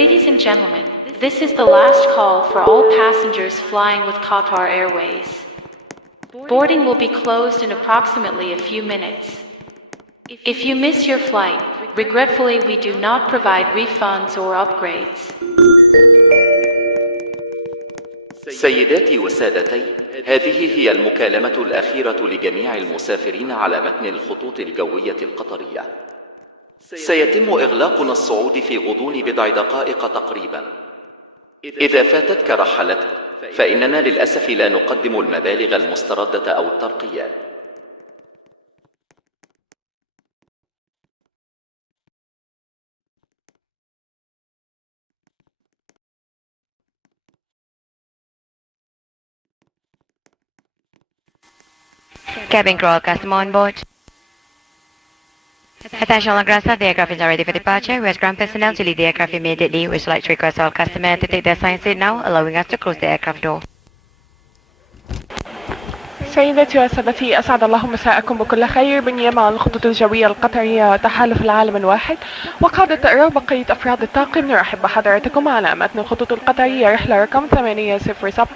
Ladies and gentlemen, this is the last call for all passengers flying with Qatar Airways. Boarding will be closed in approximately a few minutes. If you miss your flight, regretfully we do not provide refunds or upgrades. سيداتي وسادتي، هذه هي المكالمة الأخيرة لجميع المسافرين على متن الخطوط الجوية القطرية. سيتم إغلاقنا الصعود في غضون بضع دقائق تقريبا. إذا فاتتك رحلتك، فإننا للأسف لا نقدم المبالغ المستردة أو الترقيات. Cabin crew, all customer on board. Attention all ground staff, the aircraft is now ready for departure. We ask ground personnel to leave the aircraft immediately. We would like to request all customers to take their assigned seat now, allowing us to close the aircraft door. سيداتي وسادتي، أسعد الله مساءكم بكل خير. بالنيابة عن الخطوط الجوية القطرية تحالف العالم الواحد وقادة الطائرة وبقية أفراد الطاقم، نرحب بحضراتكم على متن الخطوط القطرية رحلة رقم 807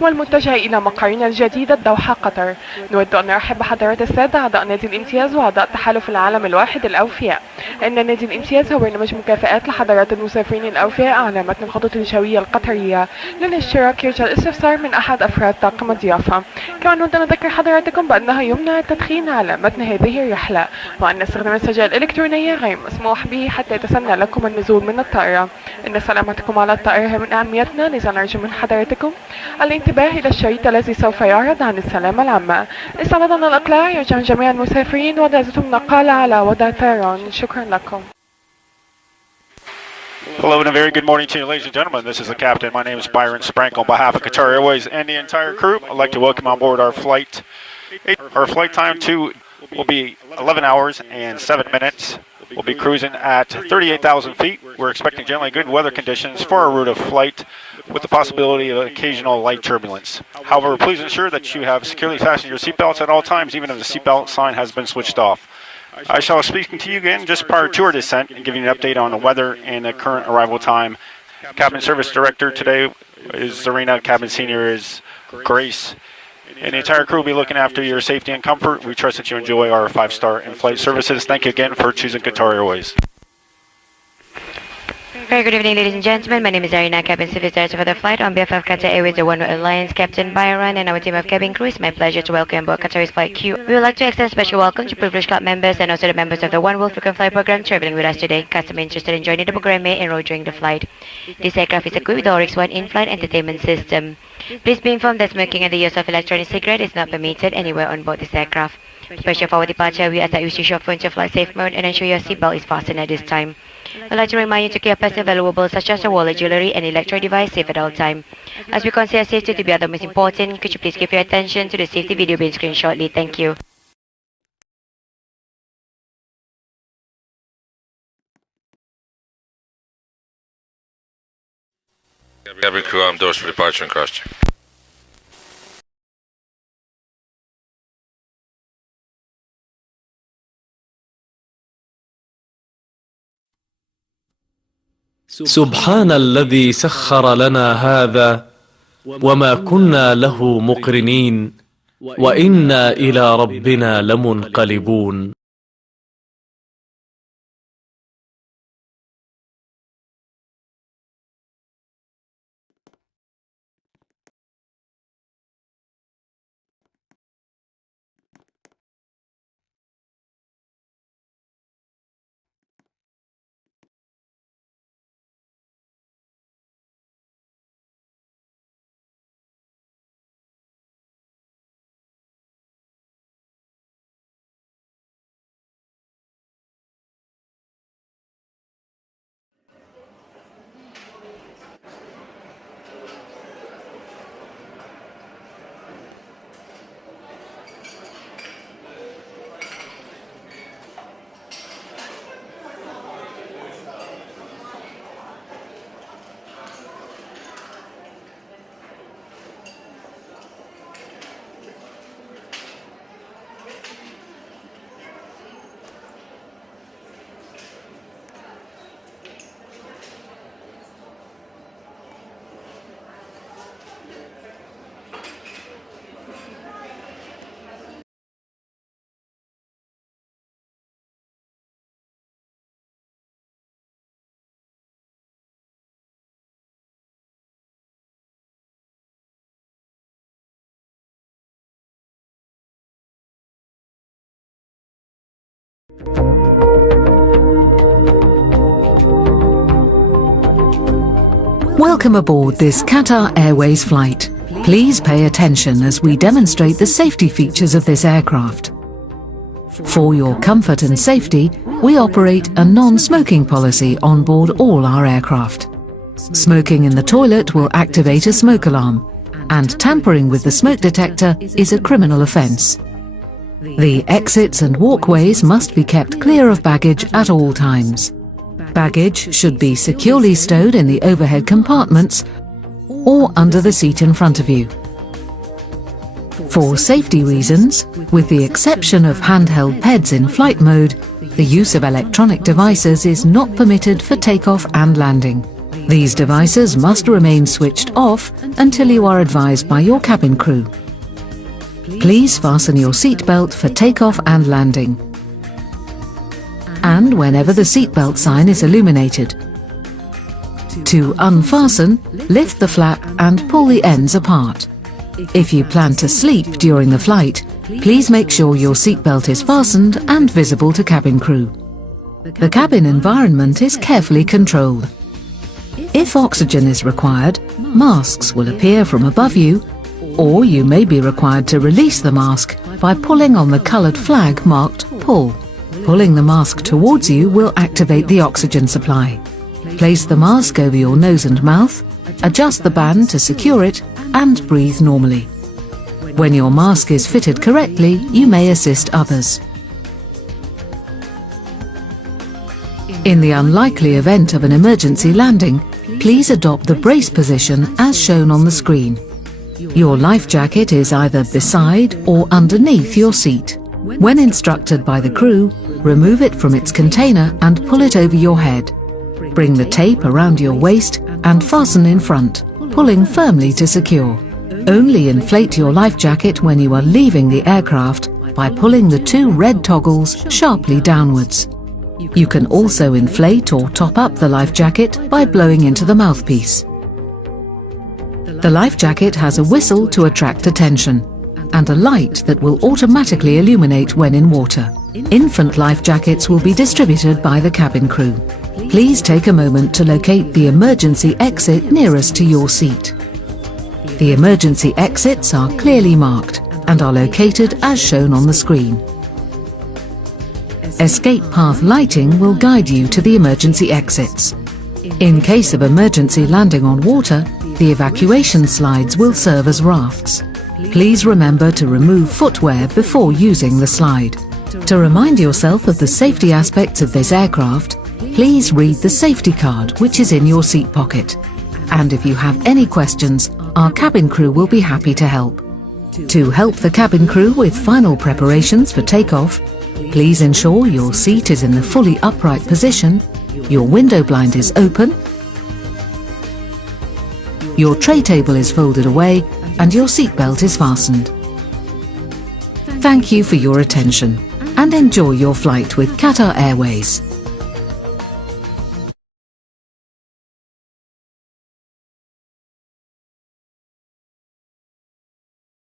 والمتجهة إلى مقرنا الجديد الدوحة قطر. نود أن نرحب بحضرات السادة أعضاء نادي الامتياز وأعضاء تحالف العالم الواحد الأوفياء. إن نادي الامتياز هو برنامج مكافآت لحضرات المسافرين الأوفياء على متن الخطوط الجوية القطرية. للاشتراك يرجى الاستفسار من أحد أفراد طاقم الضيافة. كما نود أن نذكر حضراتكم بأنه يمنع التدخين على متن هذه الرحلة، وأن استخدام السجائر الإلكترونية غير مسموح به حتى يتسنى لكم النزول من الطائرة. إن سلامتكم على الطائرة من أهميتنا، لذا نرجو من حضراتكم الانتباه إلى الشريط الذي سوف يعرض عن السلامة العامة. استعدادنا الإقلاع، يرجى من جميع المسافرين وجائزتهم النقالة على وضع الطيران. شكرا لكم. Hello and a very good morning to you, ladies and gentlemen. This is the captain. My name is Byron Sprank. On behalf of Qatar Airways and the entire crew, I'd like to welcome on board our flight. Our flight time will be 11 hours and 7 minutes. We'll be cruising at 38,000 feet. We're expecting generally good weather conditions for our route of flight, with the possibility of occasional light turbulence. However, please ensure that you have securely fastened your seatbelts at all times, even if the seatbelt sign has been switched off. I shall be speaking to you again just prior to our descent and giving you an update on the weather and the current arrival time. Cabin Service Director today is Zarina, Cabin Senior is Grace, and the entire crew will be looking after your safety and comfort. We trust that you enjoy our 5-star in-flight services. Thank you again for choosing Qatar Airways. Very good evening, ladies and gentlemen. My name is Arina, Cabin Service Director for the flight. On behalf of Qatar Airways, the One World Alliance, Captain Byron, and our team of cabin crew, it's my pleasure to welcome aboard Qatar's Flight Q. We would like to extend a special welcome to Privileged Club members and also the members of the One World Frequent Flight program traveling with us today. Customers interested in joining the program may enroll during the flight. This aircraft is equipped with the Oryx One in-flight entertainment system. Please be informed that smoking and the use of electronic cigarette is not permitted anywhere on board this aircraft. Prepare for our departure. We ask that you switch your phone to flight safe mode and ensure your seatbelt is fastened at this time. I'd like to remind you to keep your personal valuables such as your wallet, jewelry, and electronic device safe at all times. As we consider safety to be the most important, could you please give your attention to the safety video being screened shortly? Thank you. Cabin crew, arm doors for departure and cross-check. سبحان الذي سخر لنا هذا وما كنا له مقرنين وإنا إلى ربنا لمنقلبون. Welcome aboard this Qatar Airways flight. Please pay attention as we demonstrate the safety features of this aircraft. For your comfort and safety, we operate a non-smoking policy on board all our aircraft. Smoking in the toilet will activate a smoke alarm, and tampering with the smoke detector is a criminal offence. The exits and walkways must be kept clear of baggage at all times. Baggage should be securely stowed in the overhead compartments or under the seat in front of you. For safety reasons, with the exception of handheld PEDs in flight mode, the use of electronic devices is not permitted for takeoff and landing. These devices must remain switched off until you are advised by your cabin crew. Please fasten your seatbelt for takeoff and landing, and whenever the seatbelt sign is illuminated. To unfasten, lift the flap and pull the ends apart. If you plan to sleep during the flight, please make sure your seatbelt is fastened and visible to cabin crew. The cabin environment is carefully controlled. If oxygen is required, masks will appear from above you, or you may be required to release the mask by pulling on the coloured flag marked "Pull." Pulling the mask towards you will activate the oxygen supply. Place the mask over your nose and mouth, adjust the band to secure it, and breathe normally. When your mask is fitted correctly, you may assist others. In the unlikely event of an emergency landing, please adopt the brace position as shown on the screen. Your life jacket is either beside or underneath your seat. When instructed by the crew, remove it from its container and pull it over your head. Bring the tape around your waist and fasten in front, pulling firmly to secure. Only inflate your life jacket when you are leaving the aircraft by pulling the two red toggles sharply downwards. You can also inflate or top up the life jacket by blowing into the mouthpiece. The life jacket has a whistle to attract attention and a light that will automatically illuminate when in water. Infant life jackets will be distributed by the cabin crew. Please take a moment to locate the emergency exit nearest to your seat. The emergency exits are clearly marked and are located as shown on the screen. Escape path lighting will guide you to the emergency exits. In case of emergency landing on water, the evacuation slides will serve as rafts. Please remember to remove footwear before using the slide. To remind yourself of the safety aspects of this aircraft, please read the safety card which is in your seat pocket. And if you have any questions, our cabin crew will be happy to help. To help the cabin crew with final preparations for takeoff, please ensure your seat is in the fully upright position, your window blind is open, your tray table is folded away, and your seatbelt is fastened. Thank you for your attention, and enjoy your flight with Qatar Airways.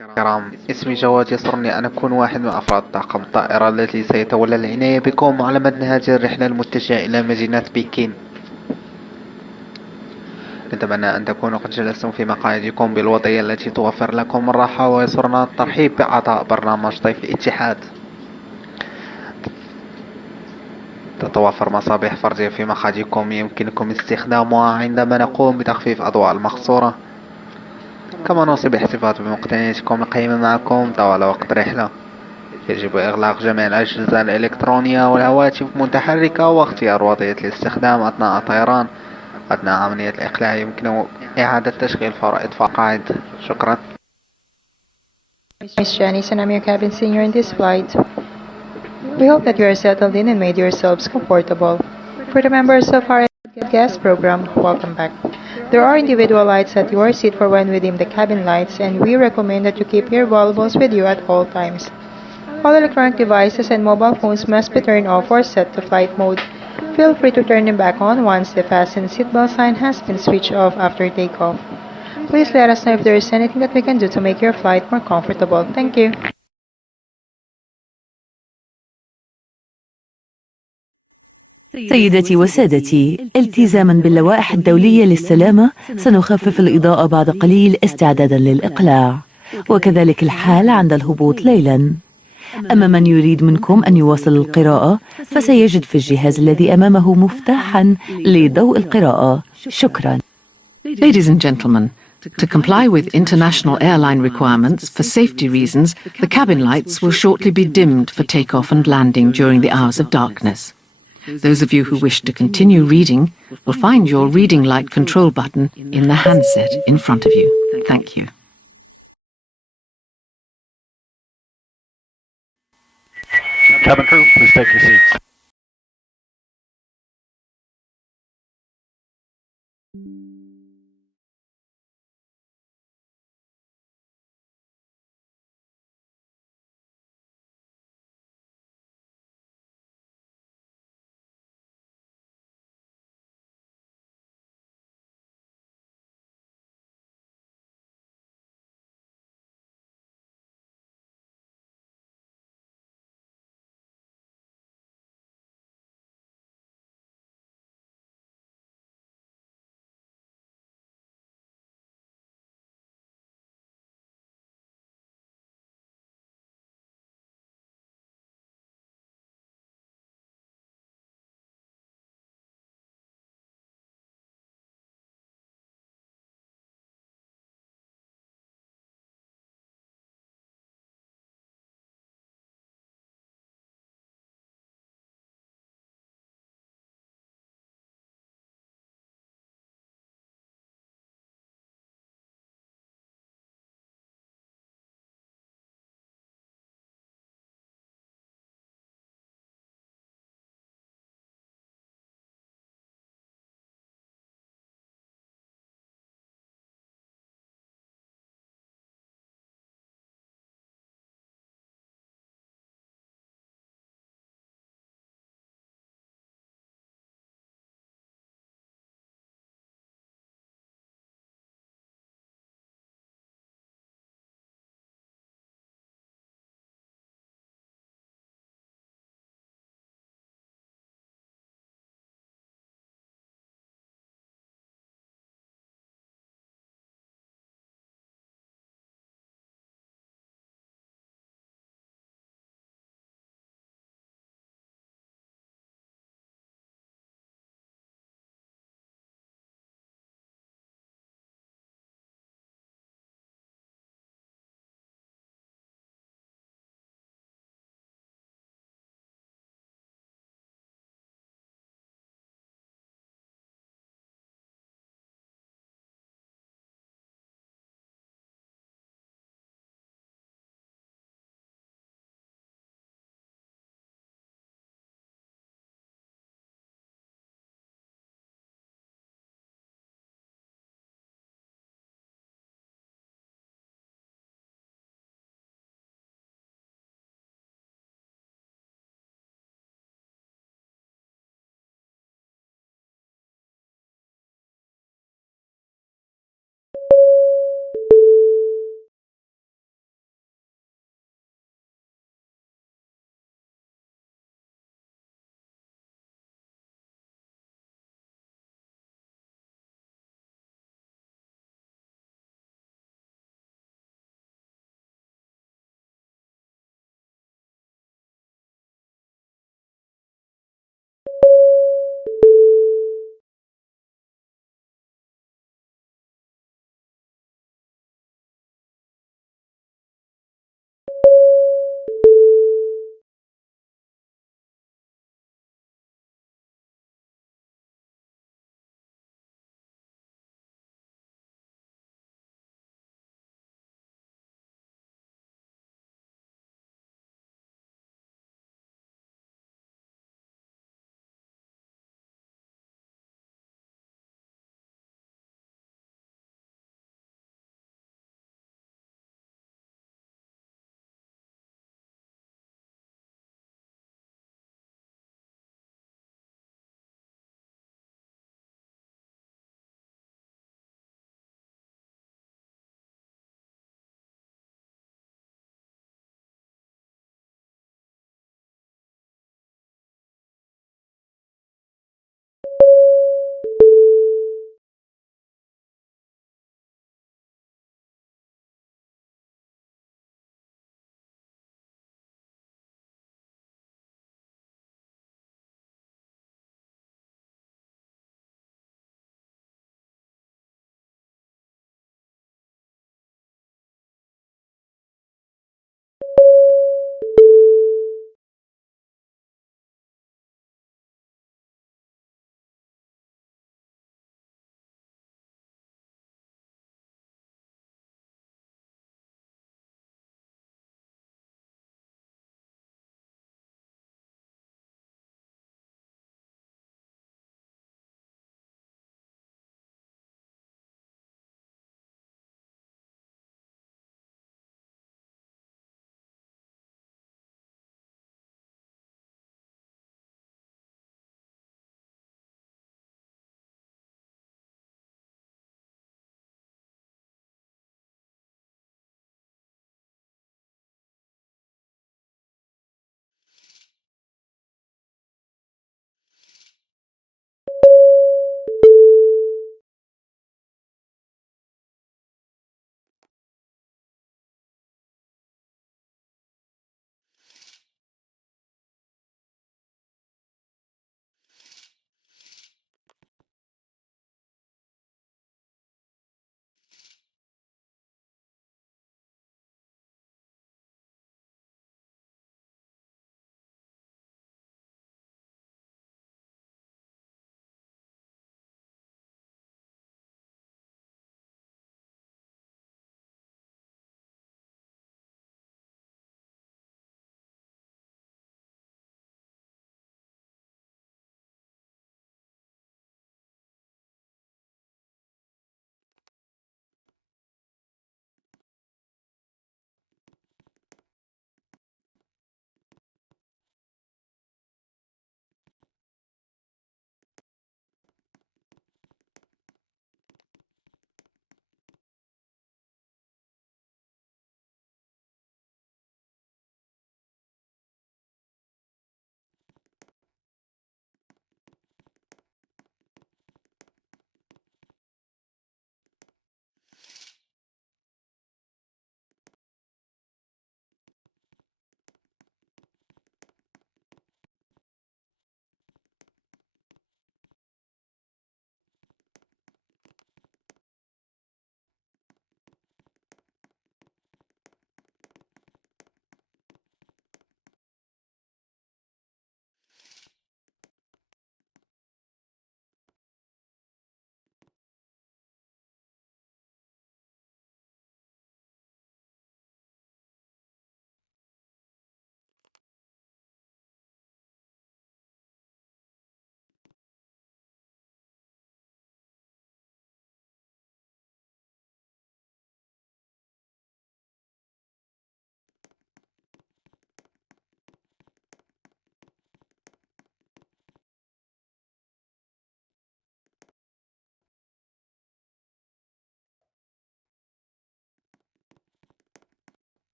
الكرام، اسمي جواد. يسرني أن أكون واحد من أفراد طاقم الطائرة الذي سيتولى العناية بكم على متن هذه الرحلة المتجهة إلى مدينة بكين. نتمنى أن تكونوا قد جلستم في مقاعدكم بالوضعية التي توفر لكم الراحة، ويسرنا الترحيب بأعضاء برنامج ضيف الاتحاد. تتوفر مصابيح فردية في مقاعدكم يمكنكم استخدامها عندما نقوم بتخفيف أضواء المقصورة. كما نوصي بالاحتفاظ بمقتنياتكم القيمة معكم طوال وقت الرحلة. يجب إغلاق جميع الأجهزة الإلكترونية والهواتف المتحركة واختيار وضعية الاستخدام أثناء الطيران. أثناء عملية الإقلاع يمكن إعادة تشغيل فور إطفاء قاعد. شكرا. Miss Janice and I'm your cabin senior in this flight. We hope that you are settled in and made yourselves comfortable. For the members of our guest program, welcome back. There are individual lights at your seat for when we dim the cabin lights, and we recommend that you keep your valuables with you at all times. All electronic devices and mobile phones must be turned off or set to flight mode. Feel free to turn them back on once the fasten seatbelt sign has been switched off after takeoff. Please let us know if there is anything that we can do to make your flight more comfortable. Thank you. سيداتي وسادتي، التزاما باللوائح الدولية للسلامة سنخفف الإضاءة بعد قليل استعدادا للإقلاع، وكذلك الحال عند الهبوط ليلا. أما من يريد منكم أن يواصل القراءة فسيجد في الجهاز الذي أمامه مفتاحا لضوء القراءة. شكرا. Ladies and gentlemen, to comply with international airline requirements for safety reasons, the cabin lights will shortly be dimmed for takeoff and landing during the hours of darkness. Those of you who wish to continue reading will find your reading light control button in the handset in front of you. Thank you. Cabin crew, please take your seats.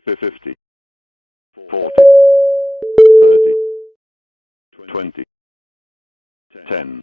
50, 40, 30, 20, 10.